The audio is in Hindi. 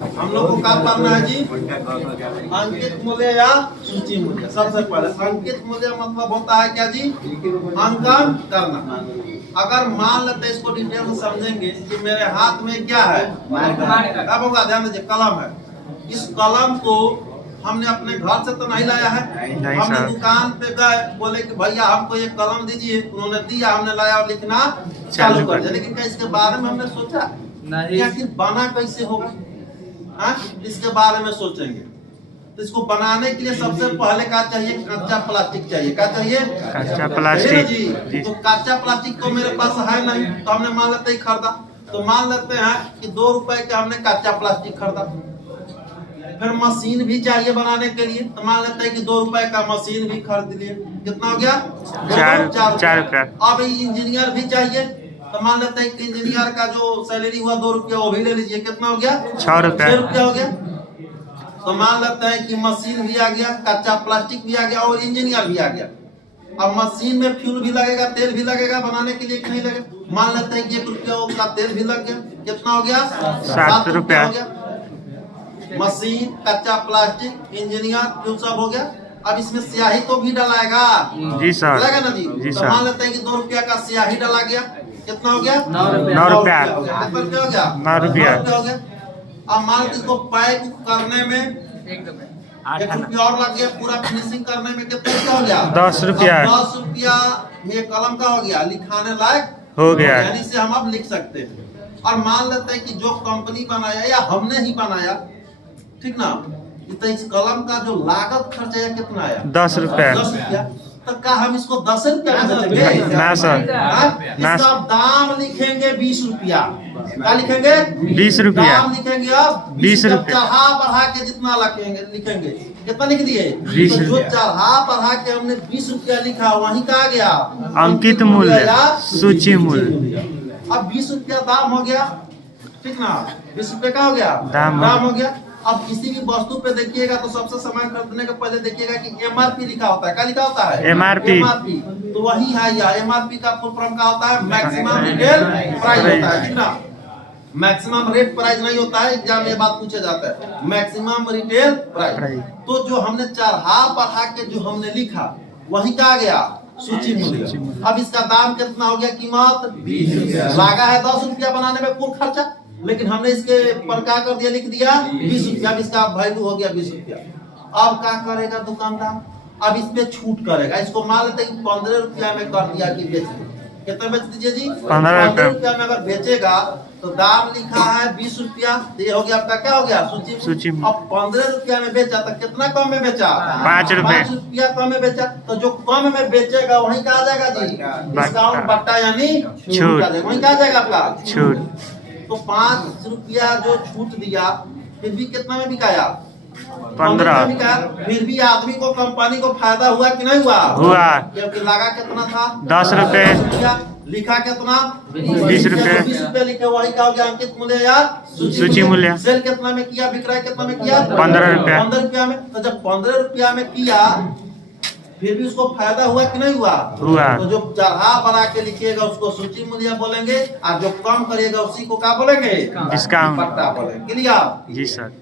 हम लोग को क्या करना है जी? अंकित मूल्य या सूची मूल्य। सबसे पहले अंकित मूल्य मतलब होता है क्या जी? अंकन करना। अगर मान लेते हैं इसको डिटेल से समझेंगे कि मेरे हाथ में क्या है, अब होगा, ध्यान दीजिए, कलम है। इस कलम को हमने अपने घर से तो नहीं लाया है, हमने दुकान पे गए, बोले कि भैया हमको ये कलम दीजिए, उन्होंने दिया, हमने लाया और लिखना चालू कर दिया। लेकिन क्या इसके बारे में हमने सोचा कि आखिर बना कैसे होगा? इसके बारे में सोचेंगे। तो इसको बनाने के लिए सबसे पहले क्या चाहिए? कच्चा प्लास्टिक चाहिए। क्या चाहिए? कच्चा प्लास्टिक जी। तो कच्चा प्लास्टिक तो मेरे पास है नहीं, तो हमने मान लेते ही खरीदा। तो मान लेते हैं कि 2 रुपए का हमने कच्चा प्लास्टिक खरीदा। फिर मशीन भी चाहिए बनाने के लिए, तो मान लेते हैं कि 2 रुपए का मशीन भी खरीद लिए। कितना हो गया? 4 रुपया। अब इंजीनियर भी चाहिए, तो मान लेते हैं कि इंजीनियर का जो सैलरी हुआ 2 रुपया, वो भी ले लीजिए। कितना हो गया? 6 रुपया हो गया। तो मान लेते हैं कि मशीन भी आ गया, कच्चा प्लास्टिक भी आ गया और इंजीनियर भी आ गया। अब मशीन में फ्यूल भी लगेगा, तेल भी लगेगा बनाने के लिए कि नहीं लगेगा? मान लेते हैं कि 1 रुपया का तेल भी लग गया। कितना हो गया? 7 रुपया हो गया। मशीन, कच्चा प्लास्टिक, इंजीनियर, फ्यूल सब हो गया। अब इसमें स्याही तो भी डलाएगा। जी सर, डलेगा ना जी? जी तो सर। मान लेते हैं कि 2 रुपया का स्याही डला गया। कितना हो गया? 9 रुपया। कितना रुपया हो गया? 9 रुपया हो गया। अब मान लीजिए इसको पैक करने में 1 रुपया और लग गया। पूरा फिनिशिंग करने में कितना रुपया हो गया? 10 रुपया। 10 रुपया ये कलम का हो गया, लिखाने लायक हो गया, यानी से हम अब लिख सकते हैं। और मान लेते हैं कि जो कंपनी बनाया या हमने ही बनाया, ठीक ना, तो इस कलम का जो लागत खर्च है कितना आया? 10 रुपया। 10 रुपया। तो क्या हम इसको 10 रुपया में बेचेंगे? ना सर, इसका दाम लिखेंगे 20 रुपया। क्या लिखेंगे? 20 रुपया। दाम लिखेंगे अब 20 रुपया। चढ़ा बढ़ा के जितना लिखेंगे। कितना लिख दिए? 20 तो जो रुपया। चढ़ा बढ़ा के हमने 20 रुपया लिखा, वहीं का आ गया अंकित मूल्य, सूची मूल्य। अब 20 रुपया दाम हो गया, ठीक ना? 20 रुपये का हो गया दाम हो गया। अब किसी भी वस्तु पे देखिएगा तो सबसे सामान खरीदने के पहले देखिएगा कि एमआरपी लिखा होता है। क्या लिखा होता है? एमआरपी। तो वही है यह एमआरपी का फुल फॉर्म क्या होता है? मैक्सिमम रिटेल प्राइस होता है, ठीक ना? मैक्सिमम रेट प्राइस नहीं होता है, एग्जाम में बात पूछा जाता है, मैक्सिमम रिटेल प्राइस। तो जो हमने चढ़ा बढ़ा के जो हमने लिखा, वही का आ गया सूची मूल्य। अब इसका दाम कितना हो गया? कीमत 20 रुपया। लगा है 10 रुपया बनाने में कुल खर्चा, लेकिन हमने इसके पर क्या कर दिया? लिख दिया 20 रुपया। इसका वैल्यू हो गया 20 रुपया। अब क्या करेगा दुकानदार? अब इस पे छूट करेगा। इसको मान लेते हैं 15 रुपया में कर दिया कि बेच दो। कितना बेच दीजिए जी? 15 रुपया में अगर बेचेगा तो दाम लिखा है 20 रुपया, तो ये हो गया आपका क्या हो गया? सूची। अब 15 रुपया में बेचा तो कितना कम में बेचा? 5 रुपए। 5 रुपया कम में बेचा। तो जो कम में बेचेगा वहीं का आ जाएगा जी डिस्काउंट, बट्टा यानी छूट। वहीं का आ जाएगा आपका छूट। तो 5 रुपया जो छूट दिया, फिर भी कितना में बिकाया? 15 में बिकाया। फिर भी आदमी को, कंपनी को फायदा हुआ कि नहीं हुआ? क्योंकि लगा कितना था? 10 रुपए। लिखा कितना? 20 रुपए। 20 रुपए लिखे, वही का हो गया अंकित मूल्य या सूची मूल्य। सेल कितना में किया? विक्रय कितना में किया? 15 रुपया। 15 रुपया में। तो जब 15 रुपया में किया, फिर भी उसको फायदा हुआ कि नहीं हुआ? तो जो चढ़ा बढ़ा के लिखिएगा उसको सूची मूल्य बोलेंगे, और जो कम करिएगा उसी को क्या बोलेंगे? डिस्काउंट। बट्टा बोलेंगे। क्लियर? जी सर।